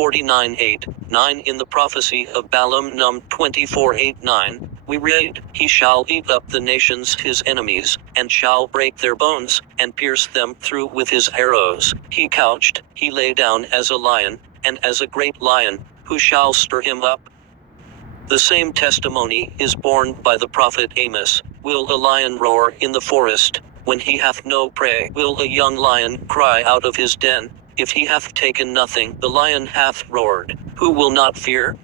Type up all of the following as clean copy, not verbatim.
49:8-9 in the prophecy of Balaam Num 24:8-9, we read, "He shall eat up the nations his enemies, and shall break their bones, and pierce them through with his arrows. He couched, he lay down as a lion, and as a great lion, who shall stir him up?" The same testimony is borne by the prophet Amos. "Will a lion roar in the forest, when he hath no prey? Will a young lion cry out of his den, if he hath taken nothing? The lion hath roared, who will not fear?"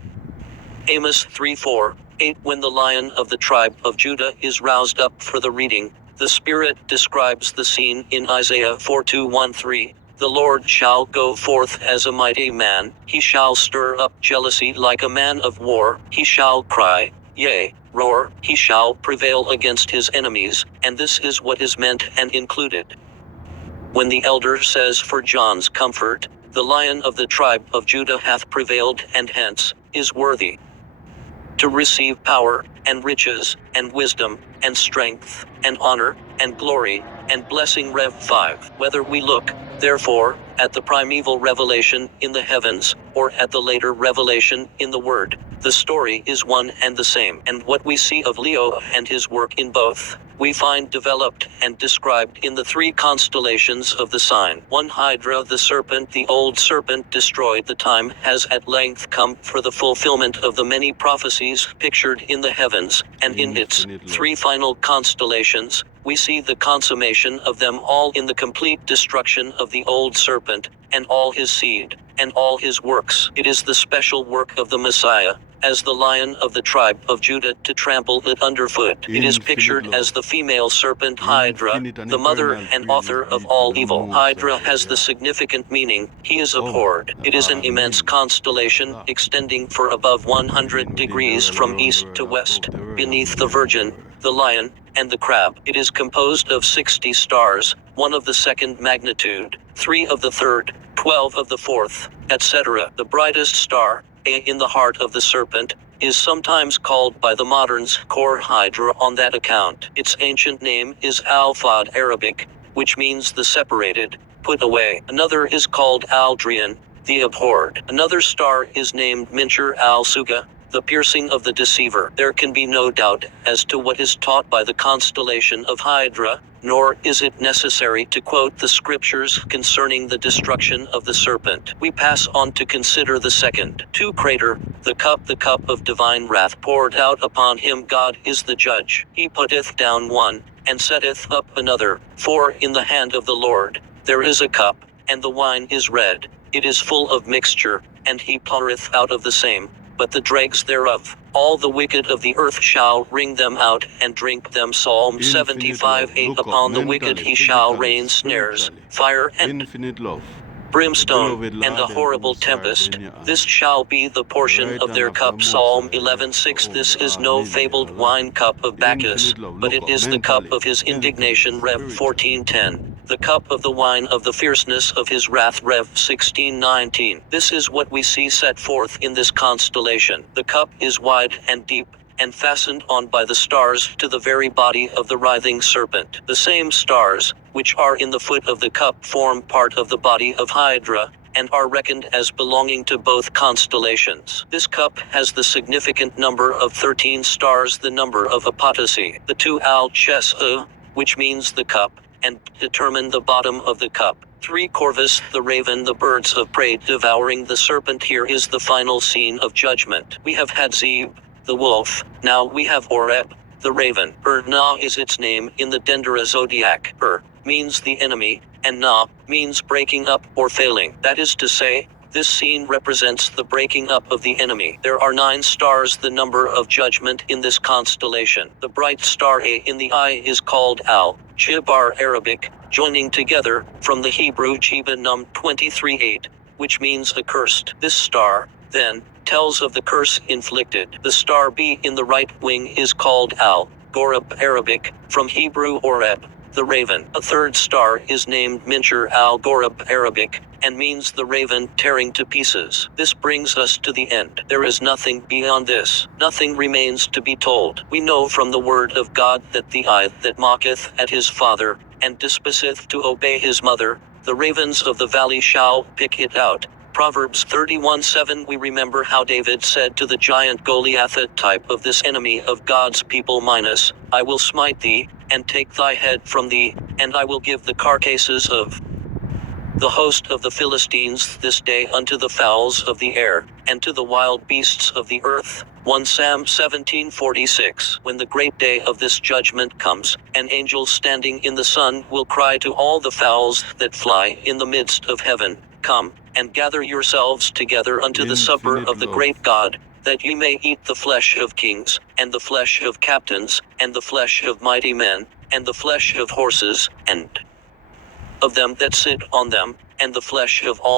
Amos 3:4-8. When the lion of the tribe of Judah is roused up for the reading, the Spirit describes the scene in Isaiah 4:2-1-3. "The Lord shall go forth as a mighty man, he shall stir up jealousy like a man of war, he shall cry, yea, roar, he shall prevail against his enemies," and this is what is meant and included. When the elder says for John's comfort, "The Lion of the tribe of Judah hath prevailed, and hence is worthy to receive power, and riches, and wisdom, and strength, and honor, and glory, and blessing." Rev 5. Whether we look, therefore, at the primeval revelation in the heavens, or at the later revelation in the Word, the story is one and the same. And what we see of Leo and his work in both, we find developed and described in the three constellations of the sign. 1. Hydra the serpent. The old serpent destroyed. The time has at length come for the fulfillment of the many prophecies pictured in the heavens, and in its three final constellations, we see the consummation of them all in the complete destruction of the old serpent, and all his seed, and all his works. It is the special work of the Messiah, as the Lion of the tribe of Judah, to trample it underfoot. It is pictured as the female serpent Hydra, the mother and author of all evil. Hydra has the significant meaning, he is abhorred. It is an immense constellation, extending for above 100 degrees from east to west, beneath the Virgin, the Lion, and the Crab. It is composed of 60 stars, 1 of the second magnitude, 3 of the third, 12 of the fourth, etc. The brightest star, in the heart of the serpent, is sometimes called by the moderns Cor Hydra on that account. Its ancient name is Al-Fad Arabic, which means the separated, put away. Another is called Aldrian, the abhorred. Another star is named Mincher al-Suga, the piercing of the deceiver. There can be no doubt as to what is taught by the constellation of Hydra, nor is it necessary to quote the scriptures concerning the destruction of the serpent. We pass on to consider the second. 2. Crater, the cup of divine wrath poured out upon him. God is the judge. He putteth down one, and setteth up another. For in the hand of the Lord there is a cup, and the wine is red. It is full of mixture, and he poureth out of the same, but the dregs thereof. All the wicked of the earth shall wring them out, and drink them. Psalm 75:8. Upon the wicked he shall rain snares, fire and brimstone, and a horrible tempest. This shall be the portion of their cup. Psalm 11:6. This is no fabled wine cup of Bacchus, but it is the cup of his indignation. Rev 14:10. The cup of the wine of the fierceness of his wrath. Rev 16:19. This is what we see set forth in this constellation. The cup is wide and deep, and fastened on by the stars to the very body of the writhing serpent. The same stars, which are in the foot of the cup, form part of the body of Hydra, and are reckoned as belonging to both constellations. This cup has the significant number of 13 stars, the number of apotasy. The 2 Al-Ches, which means the cup, and determine the bottom of the cup. 3 Corvus, the raven, the birds of prey devouring the serpent. Here is the final scene of judgment. We have had Zeb, the wolf, now we have Oreb, the raven. Na is its name in the Dendera zodiac. Means the enemy, and Na means breaking up or failing. That is to say, this scene represents the breaking up of the enemy. There are 9 stars, the number of judgment in this constellation. The bright star A in the eye is called Al-Chibar Arabic, joining together, from the Hebrew Chiba Num 23:8, which means accursed. This star, then, tells of the curse inflicted. The star B in the right wing is called Al-Gorab Arabic, from Hebrew Oreb, the raven. A third star is named Mincher al-Gorab Arabic, and means the raven tearing to pieces. This brings us to the end. There is nothing beyond this. Nothing remains to be told. We know from the word of God that the eye that mocketh at his father, and despiseth to obey his mother, the ravens of the valley shall pick it out, Proverbs 31:7. We remember how David said to the giant Goliath, a type of this enemy of God's people, I will smite thee, and take thy head from thee, and I will give the carcasses of the host of the Philistines this day unto the fowls of the air, and to the wild beasts of the earth. 1 Sam 17:46. When the great day of this judgment comes, an angel standing in the sun will cry to all the fowls that fly in the midst of heaven, Come, and gather yourselves together unto the supper of the great God, that ye may eat the flesh of kings, and the flesh of captains, and the flesh of mighty men, and the flesh of horses, and of them that sit on them, and the flesh of all